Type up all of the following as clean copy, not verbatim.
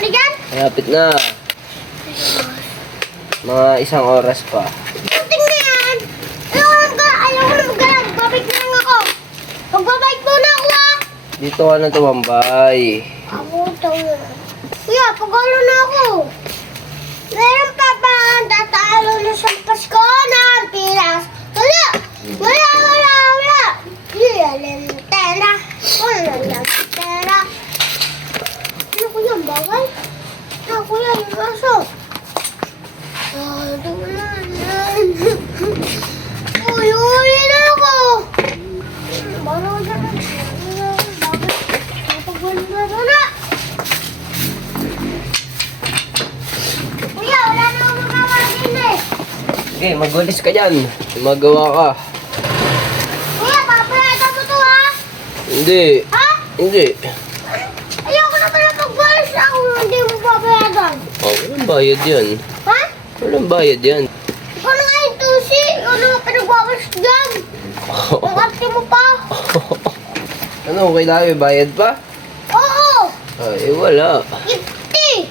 na dyan? Malapit na. Mga 1 oras pa. Dating na yan. Ayaw ko na mag-galag. Babike na lang ako. Magbabike muna ako ah. Dito ka na tumambay. Ako tayo na. Kuya, pagalo na ako. Meron pa ba ang tatalo na sa Pasko ng pilas? Wala! Wala! Wala! Wala! Wala lentera. Wala lentera. Ano kuya, bawal? Ano kuya, yung aso? Ito na yan. Uy, uwi na ako. Bawal na lang. Bakit? Napagwala na. Kuya, wala na akong magawa din eh. Okay, magwalis ka dyan. Magawa ka. Kuya, paparata mo to ha? Hindi. Ha? Hindi. Ayoko na pala magwalis ako. Hindi mo papayagan. Oh, walang bayad yan. Ha? Walang bayad yan. Ikaw na nga yung tusi. Ikaw na nga pinagwawalis dyan. Ang arte mo pa. Ano, kailangan may bayad pa? Oo. Ay, wala. Iti.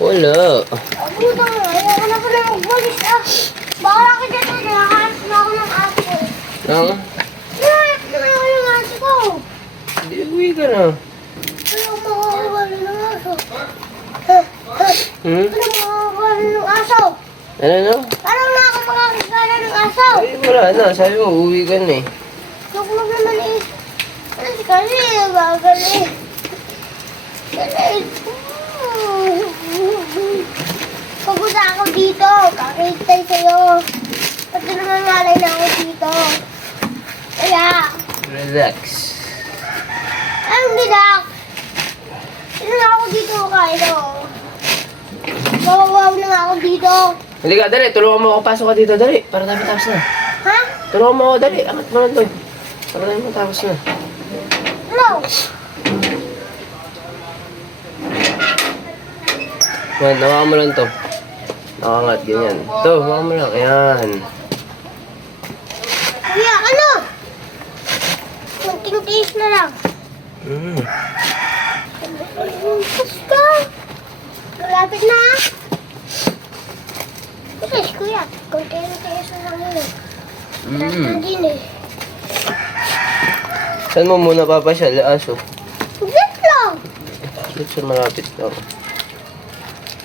Wala. Abuta mo. Ayoko na pala magwalis ah. Baka ka dyan na nakahanap na ako ng aso. Nang? Nakahanap na ako ng aso ko. Hindi, uwi ka na. Ano makakawala ng aso? Hmm? Ano makakawala ng aso? Ano, no? Parang na ako makakagala ng aso. Ay, wala na. Sabi mo, uwi ka na eh. Huwag naman eh. Kasi bagali. Kasi pagod ako dito. Kakitay sa'yo. Pati nangangalay na ako dito. Kaya, Relax. anong nilak? Ano na ako dito kayo? Mawawaw na nga ako dito. Halika, dali. Tulungan mo ako. Pasok ka dito, dali. Para tayo matapos na. Ha? Tulungan mo ako, dali. Angat mo lang to. Para tayo matapos na. Ano? Man, hawakan mo lang to. Nakangat, ganyan. Ito, hawakan mo lang. Ayan. Kuya, ano? Kunting tiis na lang. Mm. Tapos ka. Malapit na. Tapos kuya, kunting tiis na lang yun. Tapos na din eh. Saan mo muna papasyal, aso? Saglit lang. Dito sa malapit lang.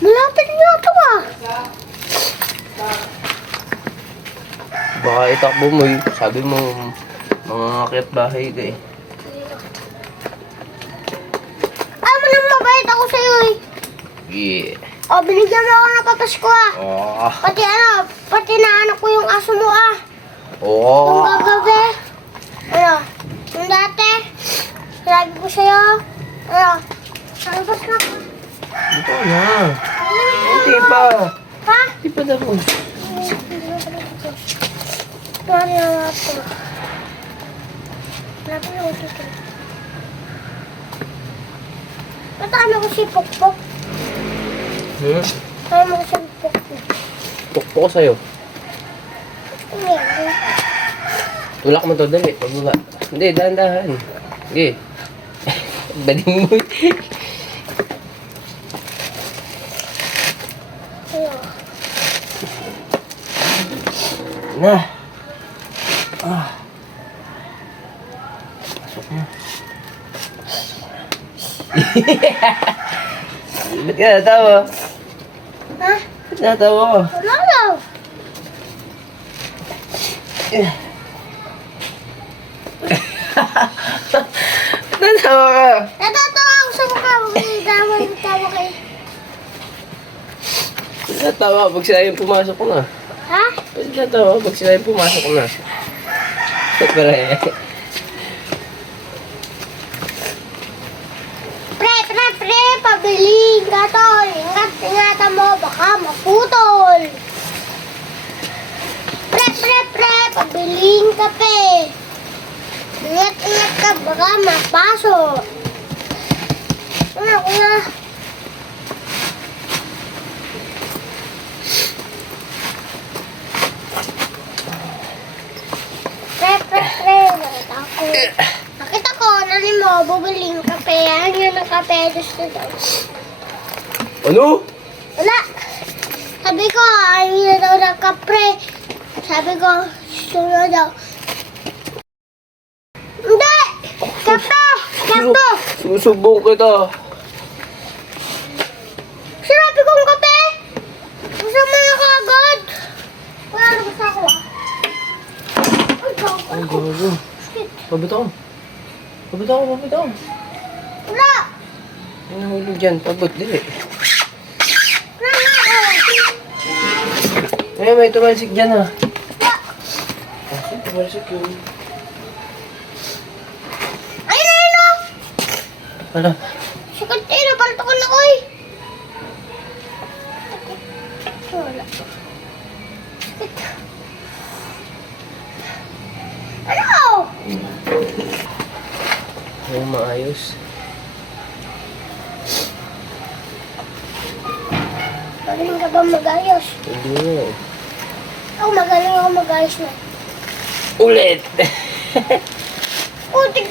Malapit na ito ah. Baka itakbo mo eh. Sabi mo, mga akyat bahay ka eh. Alam mo nang mabait ako sa'yo eh. Yeah. O, binigyan mo ako ng papasko ah. Oh. Pati na anak ko yung aso mo ah. Yung Oh. gagabi. Ano? Yung dati. Sabi ko sa'yo. Ano? Salbas na ako. Dito na. Hindi pa. Ha? Hindi pa daw. Mari na nga ito. Labi na ako dito. Paano ko si Pokpok? Hmm? Paano ko si Pokpok? Pukpok ko sa'yo. Ano yan? Tulak mo to, dali. Pababa. Hindi, dahan-dahan. Sige. Daling mo. Ano? Na. Ah. Pasok na. Ba't ka natawa? Ha? Ba't natawa ko? Wala lang. Ba't natawa ka? Natatawa ako sa mukha mo. Tawa kayo. Ba't natawa pag sila yung pumasok na? Ha? Ba't natawa pag sila yung pumasok na? Ba't pala eh? Pre, pabiling ka tol. Ingatan mo, baka maputol. Pre, pabiling ka pe. Ingat ka, baka mapasok. Ano, kuya? Pre, nakita ko, nanin mo, bubiling kape. Yan yung kape, gusto daw. Ano? Wala. Sabi ko, ayaw na daw ng kapre. Sabi ko, gusto na daw. Hindi! Kape! Kape! Susubong kita. Sinabi kong kape! Gusto mo na kagad. Wala na basta ako ah. Ay, gago. Ay, gago. Shit. Pabitaw. Pabitaw, pabitaw. Wala! Ay, nahulog dyan. Pabot, dili. Wala na ako. Ay, may tumalsik dyan ah. Wala. Ay, tumalsik yun. Ayun na yun oh. Ano? Si Kantino, paltokan ako eh. Wala. Ano? Ay, maayos. Magaling ka ba mag-ayos? Hindi nga eh. Ako magaling ako mag-ayos na. Ulit! Oh, tignan